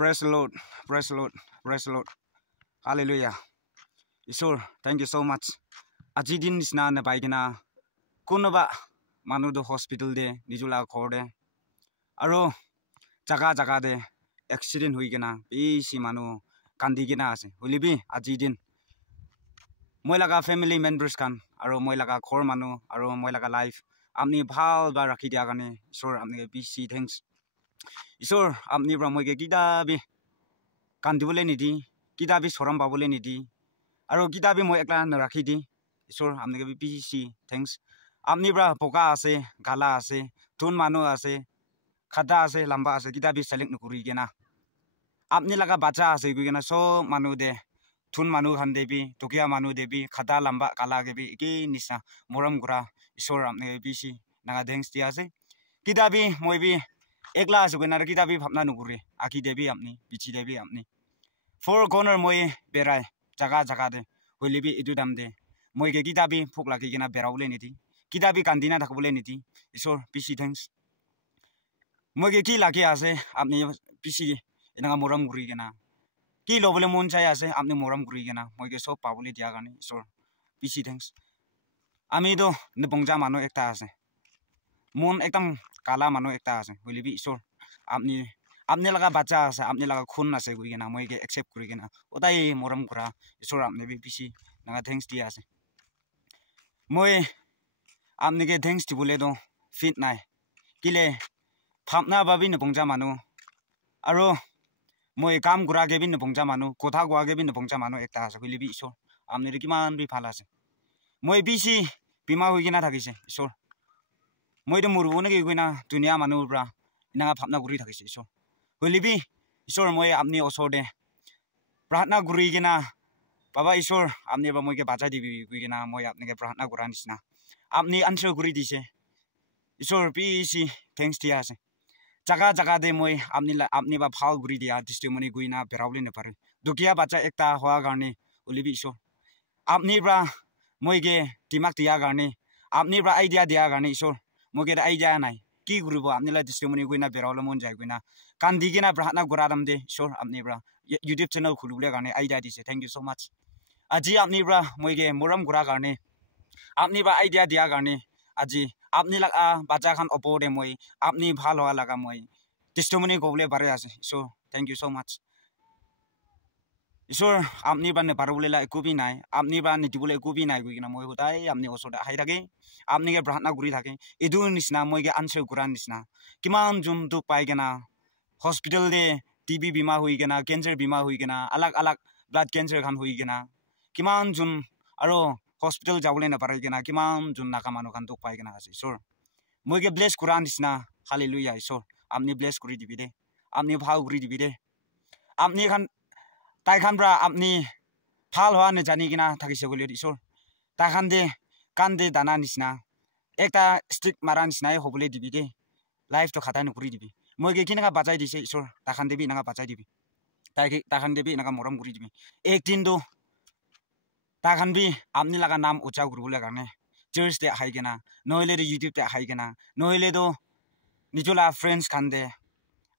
Praise the Lord, praise the Lord, praise the Lord. Hallelujah. Isur, thank you so much. Ajidin nisna na baigina kunaba manudo hospital de nijula korde. Aro jaga de accident hui gina isi manu kandigina ase. Hulibi ajidin. Moi laga family members kan aro moi laga core manu aro moi laga life amni bhal ba rakhi dia gane isur amni bc thanks. Isur amni bra moi ge gida bi kandibule nidi gida bi soram babule nidi aro gida bi moi ekla na rakhi di isur amni ge bc thanks. Amni bra poka ase gala ase tun manu ase khada ase lamba ase gida bi select nukuri gena apni laga bacha ase gena so manu de tun manu khan debi tokia manu debi khada lamba kala ge bi ki nisa moram gura isor amne bc naga thanks dia ase gida bi moi bi ekla ase gena gida bi bhapna nukuri aki debi apni bichi debi apni four corner moi berai jaga de hoilibi idu dam de moi ge gida bi phok lagi gena berawle niti gida bi kandina thakbole niti isor bc thanks. Moi ge ki lagi ase apni bc inanga moram guri gena ki lobole mon chai ase apni moram guri gena moi ge so pabule dia gani isor bc thanks. Ami do nipongja mano ekta ase mon ekdam kala mano ekta ase hoilibi isor apni laga bacha ase apni laga khun ase gui gena moi ge accept guri gena odai moram gura isor apni bc naga thanks dia ase. Moi apni ge thanks tibule do fit nai kile phapna babi nipongja mano aro moi kam gura ge bin nipongja mano kotha gwa ge bin nipongja mano ekta ase hoilibi isor apni rikiman bi phala ase moi bc bima hui gena thakise isor moi de murubone ge goina dunia manu bra inanga phapna guri thakise isor hoilibi isor moi apni osode prarthna guri gena baba isor apni ba moi ge bacha dibi gui gena moi apni ge prarthna gura nisna apni answer guri dise isor bc thanks dia ase jaga de moi apni ba phal guri dia testimony guina berawle ne pare dukia bacha ekta hoa garne hoilibi isor apni bra moi ge dimak dia garne apni bra idea dia garne isor moi ge idea nai ki gurubo apni la testimony guina berawle mon jai guina kandi gena prarthna gura dam de isor apni bra YouTube channel khulule garne idea dise thank you so much. Aji apni bra moi ge moram gura garne apni ba idea dia garne aji apni laga bacha khan opode moi apni bhal hoa laga moi testimony gobule bare ase so thank you so much. Isor apni ba ne parule la ekubi nai apni ba ne dibule ekubi nai gui na moi hodai apni osoda hai thake apni ge prarthna guri thake edu nisna moi ge answer guran nisna kiman jum tu pai gena hospital de TB bima hui gena cancer bima hui gena alag blood cancer khan hui gena kiman jum aro hospital jabule na parai gena kiman jun nakamano kan tok pai gena ase isor moi ge bless quran nisna hallelujah isor apni bless kuri dibide apni bhau guri dibide apni khan tai khan bra apni phal hoa ne jani gena thakise gole isor ta khan de kande dana nisna ekta stick mara nisna hobule dibide life to khata ne kuri dibi moi ge kina bachai dise isor ta khan debi naga bachai dibi ta khan debi naga moram guri dibi ek din do ta khan bi apni laga nam ucha gurule garne church de hai gena noile de YouTube te hai gena noile do nijola friends khan de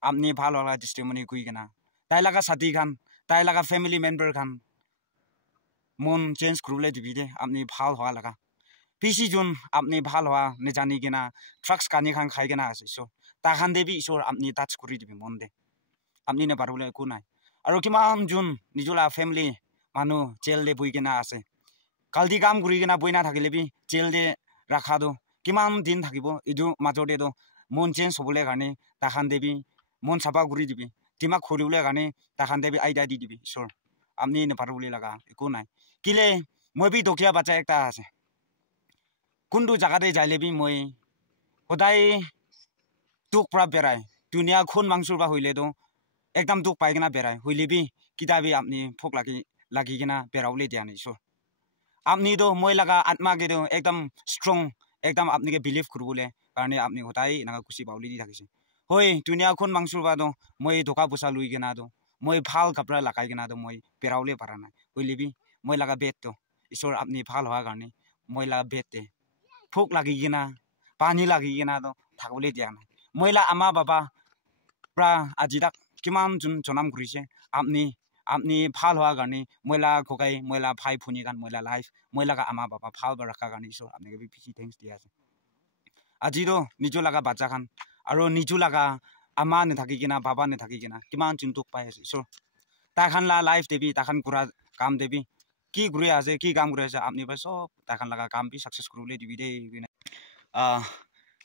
apni bhal hola testimony gui gena tai laga sati khan tai laga family member khan mon change gurule dibi de apni bhal hoa laga pc jun apni bhal hoa ne jani gena trucks kani khan khai gena ase so ta khan debi isor apni touch kuri dibi monde apni ne parule ku nai aro kiman jun nijola family manu jail de bui gena ase kaldi kam guri gena boina thakile bi jail de rakha do kiman din thakibo idu majode do mon change hobule garne ta khan debi mon sapa guri dibi tima khorule garne ta khan debi idea di dibi isor apni ne parule laga ku nai kile moi bi dokia bacha ekta ase kundu jaga de jaile bi moi hodai tuk pra berai dunia khun mangsur ba hoile do ekdam tuk pai gena berai hoile bi kitabi apni phok lagi gena berawle dia ni so apni do moi laga atma ge do ekdam strong ekdam apni ge believe kurule karne apni hodai naga kusi bauli di thakise hoi dunia khun mangsur ba do moi doka busa lui gena do moi phal kapra lakai gena do moi berawle parana hoile bi moi laga bet to isor apni phal hoa garne moi laga bet te phok lagi gena pani lagi gena do thakule dia na moi la ama baba pra ajidak কিমান জন জনাম কৰিছে আপনি ভাল হোৱা কাৰণে মহিলা ককাই মহিলা ভাই ভনী গান মহিলা লাইফ মহিলাকা আমা বাবা ভাল ৰখা কাৰণে ঈশ্বৰ আপোনাক বেছি থেংকছ দিয়া আছে আজিতো নিজৰ লগা বাচ্চা খান আৰু নিজৰ লগা আমা নাথাকি কিনা বাবা নাথাকি কিনা কিমান জন দুখ পাই আছে ঈশ্বৰ তাখান লা লাইফ দেবি তাখান কৰা কাম দেবি কি ঘুৰি আছে কি কাম কৰি আছে আপনি পাই সব তাখান লগা কাম বি সাকসেস কৰিবলৈ দিবি দেই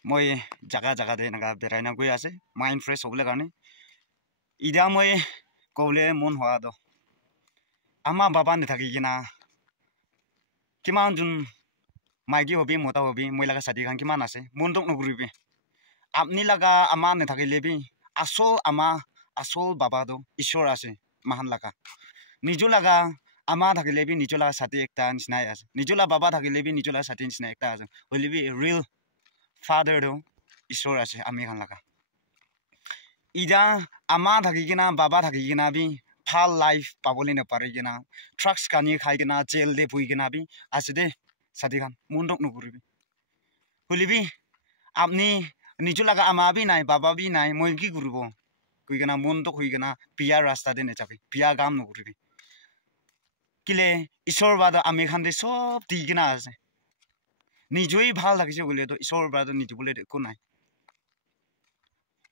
মই জাগা দে এনেকা বেৰাইনা গৈ আছে মাইণ্ড ফ্ৰেছ হ'বলৈ কাৰণে এতিয়া মই ক'বলৈ মন হোৱা দ আমা বাবা নাথাকি কিনা কিমান জন মাইকী হবি মতা হবি মই লগা সাথী খান কিমান আছে মন দক নকৰিবি আপনি লগা আমা নাথাকিলেবি আসল বাবা দ ঈশ্বৰ আছে মাহান লগা নিজৰ লগা আমা থাকিলেবি নিজৰ লগা সাথী একটা নিচিনাই আছে নিজৰ লগা বাবা থাকিলেবি নিজৰ লগা সাথী নিচিনা একটা আছে হলিবি ৰিয়েল ফাদাৰ দ ঈশ্বৰ আছে আমি খান লগা ইদা আমা থাকি কিনা বাবা থাকি কিনা বি ভাল লাইফ পাবলৈ নাপাৰে কিনা ট্ৰাক্স কানি খাই কিনা জেল দে বহি কিনা বি আছে দে সাথী খান মুণ্ডক নকৰিবি হলিবি আপনি নিজৰ লগা আমা বি নাই বাবা বি নাই মই কি কৰিব কৈ কিনা মুণ্ডক হৈ কিনা বিয়াৰ ৰাস্তা দে নেযাবি বিয়া কাম নকৰিবি কিলে ঈশ্বৰ বাদ আমি খান দে সব দি কিনা আছে নিজেই ভাল লাগিছে বুলি তো ঈশ্বৰ বাদ নিদিবলৈ একো নাই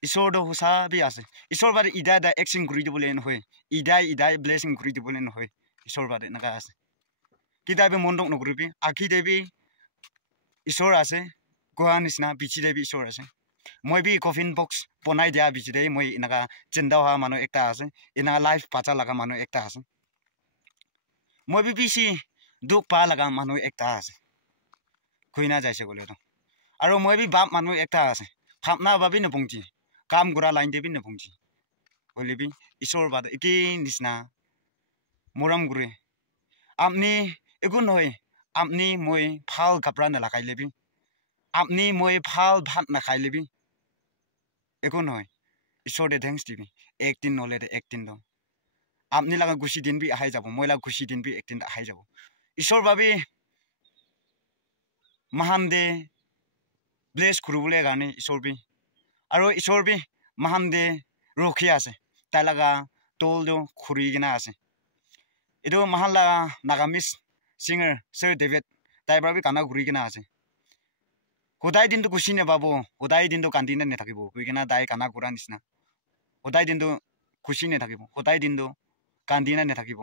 ঈশ্বৰ দ হুচা বি আছে ঈশ্বৰ বাদ ইদাই একশন ঘূৰি দিবলৈ নহয় ইদাই ব্লেছিং ঘূৰি দিবলৈ নহয় ঈশ্বৰ বাদ এনেকা আছে কিতাবি মুণ্ডক নকৰিবি আখি দেবি ঈশ্বৰ আছে গোৱা নিচিনা বিচি দেবি ঈশ্বৰ আছে মই বি কফিন বক্স বনাই দিয়া বিচি দে মই এনেকা চিন্তা হোৱা মানুহ একটা আছে এনেকা লাইফ বাচা লগা মানুহ একটা আছে মই বি বেছি দুখ পা লগা মানুহ একটা আছে খুই না যাইছে গ'লে তো আৰু মই বি বাপ মানুহ একটা আছে ভাবনা বাবি নপংচি কাম কৰা লাইন দেবি নপংচি হলিবি ঈশ্বৰ বাদ একে নিচিনা মৰম কৰে আপনি একো নহয় আপনি মই ভাল কাপড়া নালাগাই লেবি আপনি মই ভাল ভাত নাখাই লেবি একো নহয় ঈশ্বৰ দে থেংকছ দিবি একদিন নহ'লে দে একদিন দ আপনি লগা গুচি দিন বি আহাই যাব মই লগা গুচি দিন বি একদিন আহাই যাব ঈশ্বৰ বাবে মাহান দে ব্লেছ কৰিবলৈ কাৰণে ঈশ্বৰ বি আৰু ঈশ্বৰ বি মাহান দে ৰখি আছে তাই লগা তল দ খুৰি কিনা আছে এইটো মাহান লগা নাগামিজ সিংগাৰ ছাৰ ডেভিড তাই পৰা বি কানা ঘূৰি কিনা আছে সদায় দিনটো গুচি নাপাব সদায় দিনটো কান্দিনে নাথাকিব কৈ কিনা তাই কানা ঘূৰা নিচিনা সদায় দিনটো খুচি নাথাকিব সদায় দিনটো কান্দিনে নাথাকিব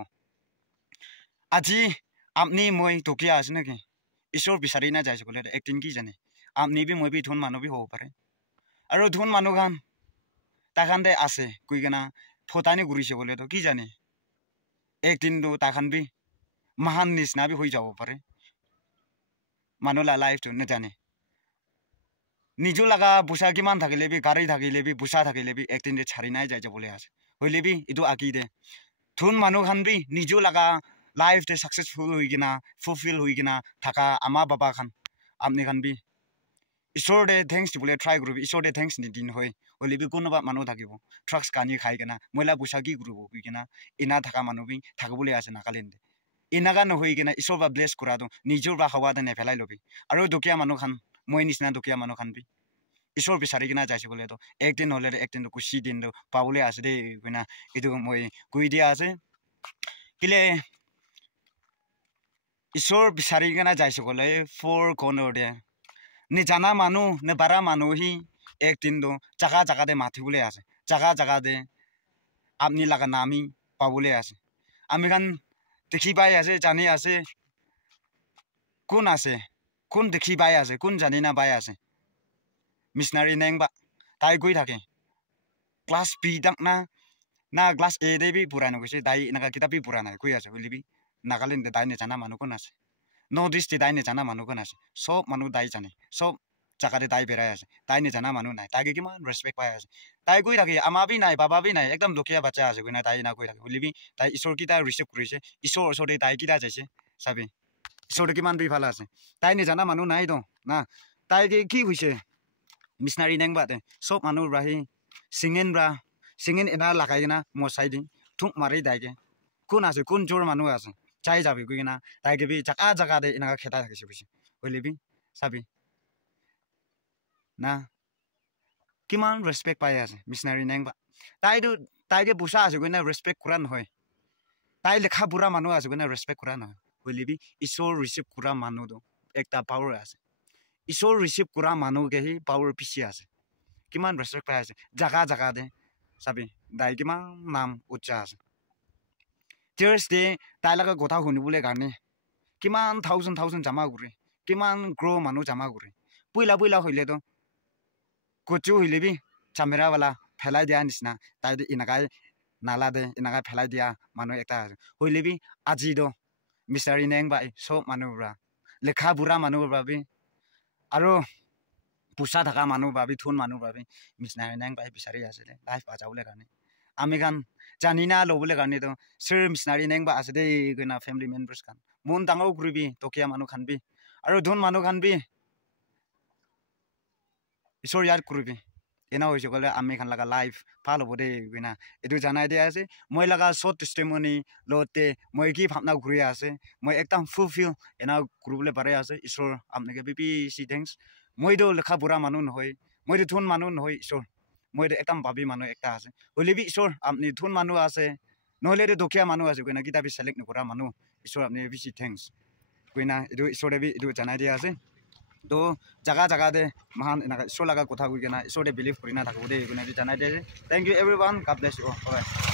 আজি আপনি মই টকিয়া আছে নেকি ঈশ্বৰ বিচাৰি না যাইছে গ'লে একদিন কি জানে আপনি বি মই বি ধন মানুহ বি হ'ব পাৰে আৰু ধন মানুহ খান তাখান দে আছে কৈ কিনা ফটানি ঘূৰিছে বোলে তো কি জানে একদিনটো তাখান বি মাহান নিচিনা বি হৈ যাব পাৰে মানুহ লাইফটো নাজানে নিজৰ লগা বুচা কিমান থাকিলে বি গাড়ী থাকিলে বি বুচা থাকিলে বি একদিন দে চাৰি নাই যাই যাবলৈ আছে হলে বি এইটো আঁকি দে ধন মানুহ খান বি নিজৰ লগা লাইফ দে সাকসেসফুল হৈ কিনা ফুলফিল হৈ কিনা থাকা আমা বাবা খান আপনি খান বি ঈশ্বৰ দে থেংকছ দিবলৈ ট্ৰাই কৰিবি ঈশ্বৰ দে থেংকছ নিদিন হয় হলে বি কোনোবা মানুহ থাকিব ট্ৰাক্স কানি খাই কিনা মহিলা বুচা কি কৰিব কৈ কিনা ইনা থকা মানুহ বি থাকিবলৈ আছে নাগালেণ্ডে ইনাকা নহৈ কিনা ঈশ্বৰ বা ব্লেছ কৰাটো নিজৰ বা খাৱা দে নেপেলাই ল'বি আৰু দুখীয়া মানুহ খান মই নিচিনা দুখীয়া মানুহ খান বি ঈশ্বৰ বিচাৰি কিনা যাইছে বোলে তো একদিন নহ'লে একদিনটো কুচি দিনটো পাবলৈ আছে দেই কিনা এইটো মই কৈ দিয়া আছে কিলে ঈশ্বৰ বিচাৰি কিনা যাইছে গ'লে ফৰ কৰ্ণৰ দে নিজানা মানুহ নেবাৰা মানুহি একদিনটো জাগা দে মাতিবলৈ আছে জাগা দে আপনি লগা নামি পাবলৈ আছে আমি খান দেখি পাই আছে জানি আছে কোন আছে কোন দেখি পাই আছে কোন জানি না পাই আছে মিছনাৰী নেংবা তাই গৈ থাকে ক্লাছ বি তাক না ক্লাছ এ দে বি পুৰা নগৈছে তাই এনেকা কিতাপ বি পুৰা নাই গৈ আছে বুলিবি নাগালেণ্ড তাই নেজানা মানুহ কোন আছে নৰ্থ ইষ্ট তাই নেজানা মানুহ কোন আছে সব মানুহ তাই জানে সব জাগাতে তাই বেৰাই আছে তাই নেজানা মানুহ নাই তাইকে কিমান ৰেচপেক্ট পাই আছে তাই গৈ থাকে আমা বি নাই বাবা বি নাই একদম দুখীয়া বাচ্চা আছে গৈ না তাই না গৈ থাকে বুলিবি তাই ঈশ্বৰ কিটা ৰিচিভ কৰিছে ঈশ্বৰৰ ওচৰতে তাই কিটা যাইছে চাবি ঈশ্বৰটো কিমান বি ভাল আছে তাই নেজানা মানুহ নাই তো না তাই কি হৈছে মিছনাৰী নেংবা দে সব মানুহ ৰাহি চিঙেন এনা লাগাই কিনা মচাই দি থুক মাৰি দাইকে কোন আছে কোন জোৰ মানুহ আছে চাই যাবি গৈ কিনা তাইকে বি জাগা দে এনেকা খেদাই থাকিছে বেছি হলিবি চাবি না কিমান ৰেচপেক্ট পাই আছে মিছনাৰী নেংবা তাইতো তাইকে বুসা আছে গৈ না ৰেসপেক্ট কৰা নহয় তাই লেখা বুঢ়া মানুহ আছে গৈ না ৰেসপেক্ট কৰা নহয় হলিবি ঈশ্বৰ ৰিসিভ কৰা মানুহটো একটা পাৱাৰ আছে ঈশ্বৰ ৰিসিভ কৰা মানুহকেহি পাৱাৰ পিছি আছে কিমান ৰেসপেক্ট পাই আছে জাগা জাগা দে চাবি দাই কিমান নাম উচ্চা আছে চাৰ্চ দে তাই লগা কথা শুনিবলৈ কাৰণে কিমান থাউজেণ্ড জমা কৰে কিমান গ্ৰ' মানুহ জমা কৰে পইলা হইলেতো কচু হইলেবি চামেৰাৱালা ফেলাই দিয়া নিচিনা তাই এনেকাই নালা দে এনেকাই ফেলাই দিয়া মানুহ এটা আছে হইলেবি আজিতো মিছাৰি নেং বাই চব মানুহবোৰা লেখা বুঢ়া মানুহৰ বাবে আৰু পোচা থকা মানুহ বাবে থুন মানুহ বাবে মিছাৰি নেং বাই বিচাৰি আছিলে লাইফ বাঁচাবলৈ কাৰণে আমি গান জানি না ল'বলৈ কাৰণেতো সোৰ মিছাৰি নেং বা আছে দেই গইনা ফেমিলি মেম্বাৰ্ছ খান মন ডাঙৰ কৰিবি টকীয়া মানুহ খানবি আৰু ধুন মানুহ খানবি ঈশ্বৰ ইয়াত কৰিবি এনা হৈছে গ'লে আমি খান লগা লাইফ ভাল হ'ব দেই গইনা এইটো জানাই দিয়া আছে মই লগা শৰ্ট টেষ্টিমনি লওঁতে মই কি ভাৱনা ঘূৰি আছে মই একদম ফুলফিল এনা কৰিবলৈ পাৰে আছে ঈশ্বৰ আপোনালোকে বিপি থেংকছ মইতো লেখা বুঢ়া মানুহ নহয় মইতো ধুন মানুহ নহয় ঈশ্বৰ মইতো একদম ভাবি মানুহ একটা আছে হলিবি ঈশ্বৰ আপুনি ধুন মানুহ আছে নহ'লেতো দুখীয়া মানুহ আছে গইনা কিতাপি চিলেক্ট নকৰা মানুহ ঈশ্বৰ আপুনি বেছি থেংকছ গইনা এইটো ঈশ্বৰে এইটো জানাই দিয়া আছে তো জাগা জাগা দে মহান এনেকা ঈশ্বৰ লগা কথা কৈ কিনা ঈশ্বৰে বিলিভ কৰি না থাকোঁ দেই গইনা জানাই দিয়া আছে thank you everyone God bless U